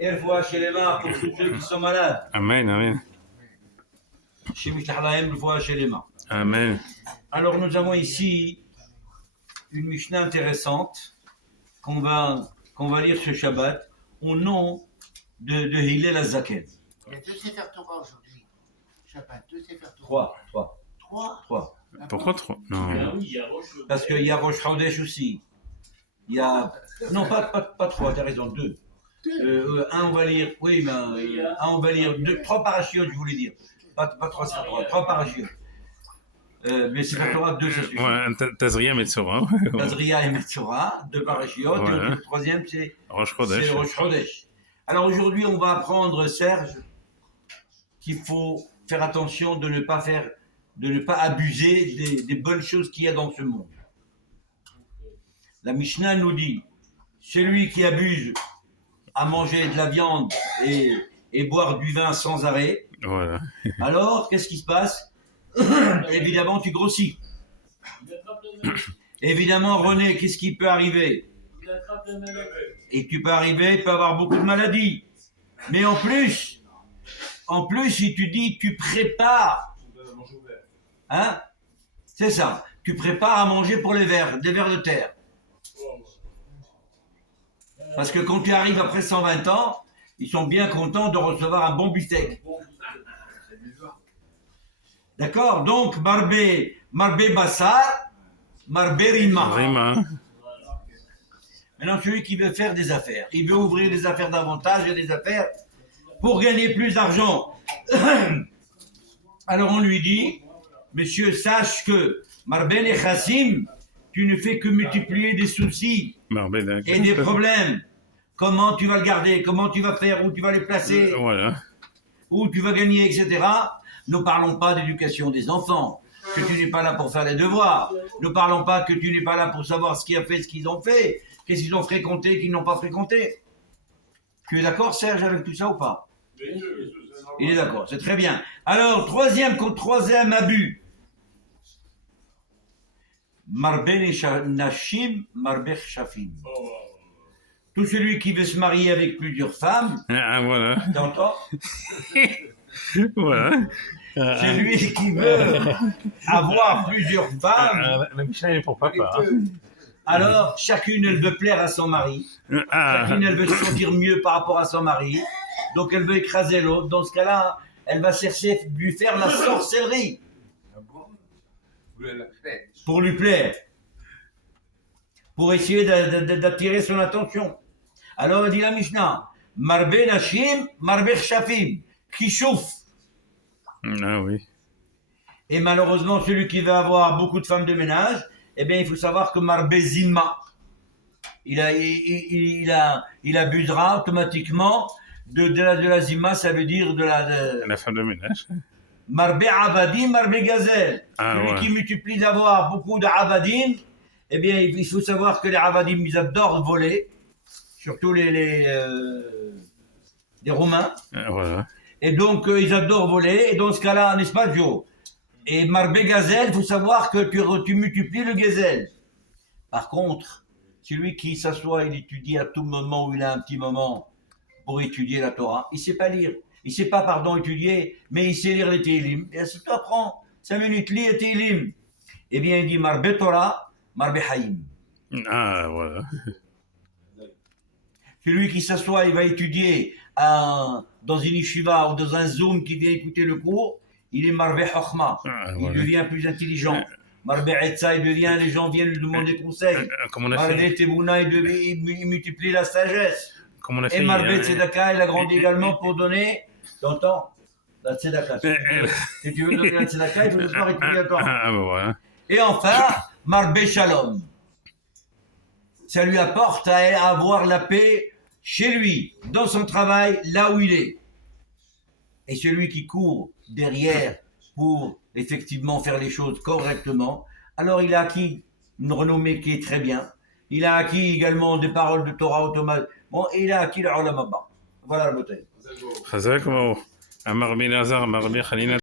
Erfoua chez les mains pour tous ceux qui sont malades. Amen, amen. Chez Mishlahlaem, erfoua chez les mains. Amen. Alors nous avons ici une Mishnah intéressante qu'on va lire ce Shabbat au nom de Hillel Azaken. Il y a deux Sefer Torah aujourd'hui. Shabbat, deux Sefer Torah. Trois. Pourquoi trop? Non. Parce qu'il y a Rosh Chodesh aussi. Il y a... Non, pas trois, t'as raison, deux. Un, on va lire... Oui, mais un, on va lire trois parachiotes, je voulais dire. Pas trois Sefer Torah, trois parachiotes. Mais Sefer Torah, deux, ça suffit. Ouais, Tazria Metzora. Tazria et Metzora, deux parachiotes. Voilà. Et le troisième, c'est Rosh Chodesh. Rosh Chodesh. Alors aujourd'hui, on va apprendre, Serge, qu'il faut faire attention de ne pas abuser des bonnes choses qu'il y a dans ce monde. La Mishnah nous dit, celui qui abuse à manger de la viande et boire du vin sans arrêt, Voilà. alors qu'est-ce qui se passe? Évidemment, tu grossis. Évidemment, René, qu'est-ce qui peut arriver? Et tu peux avoir beaucoup de maladies. Mais en plus, si tu dis, tu prépares, hein? C'est ça. Tu prépares à manger pour des vers de terre. Parce que quand tu arrives après 120 ans, ils sont bien contents de recevoir un bon beefsteak. D'accord? Donc, Marbé Bassar, Marbé Rima. Rima. Maintenant, celui qui veut faire des affaires, il veut ouvrir des affaires davantage et des affaires pour gagner plus d'argent. Alors on lui dit, monsieur, sache que Marben et Chassim, tu ne fais que multiplier des soucis et des problèmes. Comment tu vas le garder, comment tu vas faire, où tu vas les placer, Voilà. où tu vas gagner, etc. Ne parlons pas d'éducation des enfants, que tu n'es pas là pour faire les devoirs. Ne parlons pas que tu n'es pas là pour savoir ce qu'ils ont fait, ce qu'ils ont fait. Qu'est-ce qu'ils ont fréquenté, qu'ils n'ont pas fréquenté. Tu es d'accord, Serge, avec tout ça ou pas? Il est d'accord, c'est très bien. Alors, troisième abus. Marben Nashim, Marber Shafim. Tout celui qui veut se marier avec plusieurs femmes, Ah, voilà. t'entends? Voilà. Celui qui veut avoir plusieurs femmes, La Mishnah est pour papa. Hein. alors chacune elle veut plaire à son mari. Chacune elle veut se sentir mieux par rapport à son mari. Donc elle veut écraser l'autre. Dans ce cas-là, elle va chercher lui faire la sorcellerie. Pour lui plaire. Pour essayer d'attirer son attention. Alors dit la Mishnah, Marbe Nashim, Marbe Shafim, qui chauffe. Ah oui. Et malheureusement, celui qui veut avoir beaucoup de femmes de ménage, eh bien, il faut savoir que Marbe Zimma, il abusera automatiquement de la Zimma, ça veut dire de La femme de ménage. Marbe Avadim, Marbe Gazel. Ah, Celui ouais. qui multiplie d'avoir beaucoup d'Avadim, eh bien, il faut savoir que les Avadim, ils adorent voler, surtout les Romains. Voilà. Et donc, ils adorent voler. Et dans ce cas-là, n'est-ce pas, Joe? Et Marbe Gazel, il faut savoir que tu multiplies le Gazel. Par contre, celui qui s'assoit, il étudie à tout moment où il a un petit moment pour étudier la Torah, il ne sait pas lire. Il ne sait pas, étudier, mais il sait lire les Tehillim. Et si tu apprends 5 minutes, lis les Tehillim. Eh bien, il dit Marbe Torah, Marbe Haïm. Ah, voilà. Celui qui s'assoit, il va étudier dans une yeshiva ou dans un Zoom qui vient écouter le cours, il est Marbe Chokhma. Ah, Il voilà. devient plus intelligent. Marbe Etza, il devient, les gens viennent lui demander conseil. Comme on a Marbe fait. Tebouna, il multiplie la sagesse. Comme on a Et fait. Marbe hier. Tzedaka, il a grandi également pour donner, t'entends? La Tzedaka. Si tu veux donner la Tzedaka, il faut savoir étudier la Torah. Ah, ben voilà. Et enfin, Marbe Shalom. Ça lui apporte à avoir la paix chez lui, dans son travail, là où il est. Et celui qui court derrière pour effectivement faire les choses correctement, alors il a acquis une renommée qui est très bien. Il a acquis également des paroles de Torah automatiques. Bon, et il a acquis le Olam Haba. Voilà la bouteille. חזק וברוך. אמר רבי אלעזר, אמר רבי חנינא